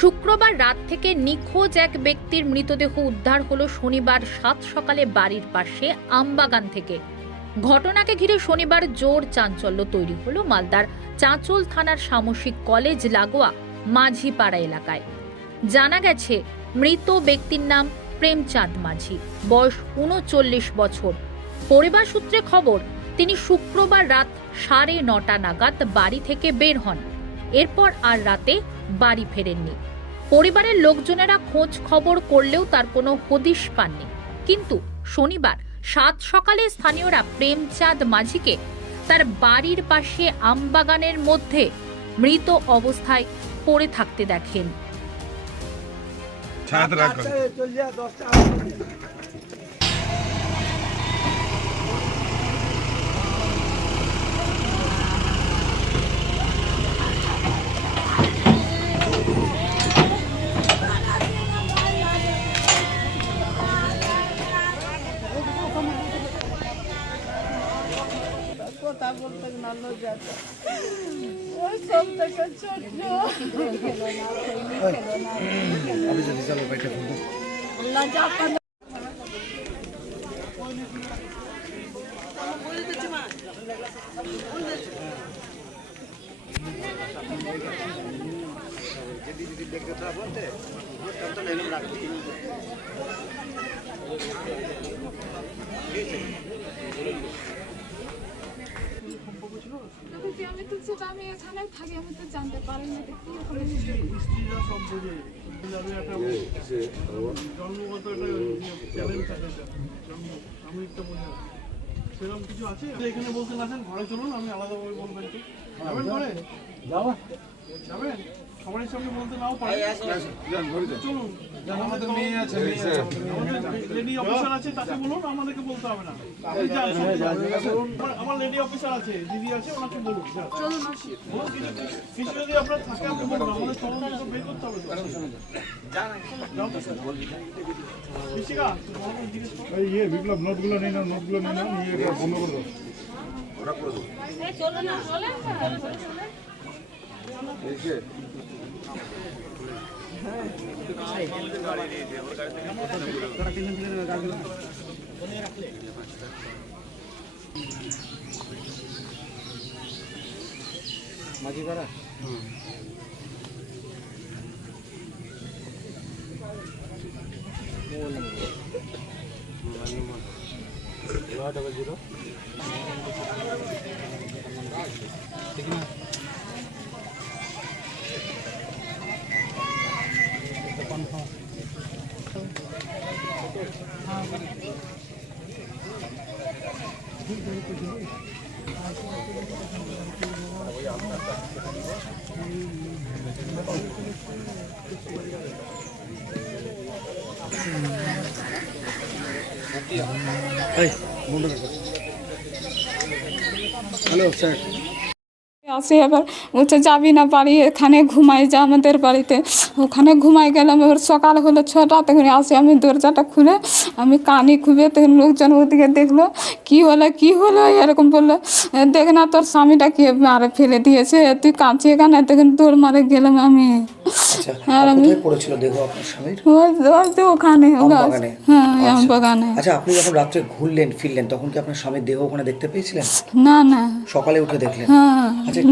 শুক্রবার রাত থেকে নিখোঁজ এক ব্যক্তির মৃতদেহ উদ্ধার হলো শনিবার 7 সকালে বাড়ির পাশে আমবাগান থেকে। ঘটনাকে ঘিরে শনিবার জোর চাঞ্চল্য তৈরি হলো মালদার চাঁচল থানার সামসিক কলেজ লাগোয়া মাঝিপাড়া এলাকায়। জানা গেছে, মৃত ব্যক্তির নাম প্রেমচাঁদ মাঝি, বয়স 39 বছর। পরিবার সূত্রে খবর, তিনি শুক্রবার রাত 9:30 নাগাদ বাড়ি থেকে বের হন। এরপর আর রাতে বাড়ি ফেরেননি। পরিবারের লোকজনেরা খোঁজ খবর করলেও তার কোনো হদিশ পাননি। কিন্তু শনিবার 7 সকালে স্থানীয়রা প্রেমচাঁদ মাঝিকে তার বাড়ির পাশে আমবাগানের মধ্যে মৃত অবস্থায় পড়ে থাকতে দেখেন। কথা বলতে নানো যাচ্ছে ওই সব থেকে ছোট अभी जल्दी चलो बैठे घूमो আল্লাহ জাপান दीदी देख के थोड़ा बोलते तब तो नहीं रखती আমি তো সেটা আমি এখানে থাকি, আমি তো জানতে পারি না কি করে। স্ত্রীরা সব বোঝে, একটা জন্মগত একটা ট্যালেন্ট থাকে, আমি একটা বোঝা সেরকম কিছু আছে। এখানে বলতে না ঘরে চলুন, আমি আলাদাভাবে বলবেন। যাবেন ঘরে? যাবেন? সবারই সামনে বলতে নাও পারে, চলুন। আমাদের মেয়ে আছে, লেডি অফিসার আছে, তাকে বলুন, আমাদেরকে বলতে হবে না। আমার লেডি অফিসার আছে, দিদি আছে, ওনাকে বলুন। চলুন কিছু যদি আপনার থাকে আপনি বলুন, আমাদের তদন্ত বের করতে হবে। বিপ্লব নোটগুলো নিয়ে নাও, নোটগুলো নিয়ে নাও, নিয়ে এটা বন্ধ করে দাও। ওটা করে দাও। माझी करा हेलो सर আসে আবার বলছে যাবি না বাড়ি, এখানে ঘুমাই যা আমাদের বাড়িতে। ওখানে ঘুমাই গেলাম। এবার সকাল হলো 6টা, তখন আসে আমি দরজাটা খুলে আমি কানি খুবে, তখন লোকজন ওদিকে দেখলো কি হলো এরকম বললো, দেখ না তোর স্বামীটা কে মারে ফেলে দিয়েছে, তুই কাঁদছি এখানে। তখন দৌড় মারে গেলাম আমি। আর আমি পড়েছিল দেখো আপনার স্বামীর ওখানে, হ্যাঁ আমবাগানে। আচ্ছা, আপনি যখন রাত্রে ঘুরলেন ফিরলেন তখন কি আপনার স্বামীর দেহ ওখানে দেখতে পেয়েছিলেন? না না, সকালে উঠে দেখলেন? হ্যাঁ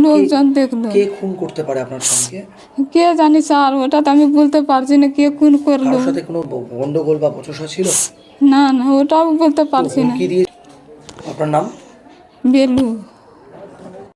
লোকজন দেখলো। কে খুন করতে পারে আপনার স্বামীকে? কে জানি স্যার, ওটা তো আমি বলতে পারছি না কে খুন করলো। কারোর সাথে কোনো গন্ডগোল বা বচসা ছিল? না না, ওটাও বলতে পারছি না। কি দিয়ে? আপনার নাম? বেলু।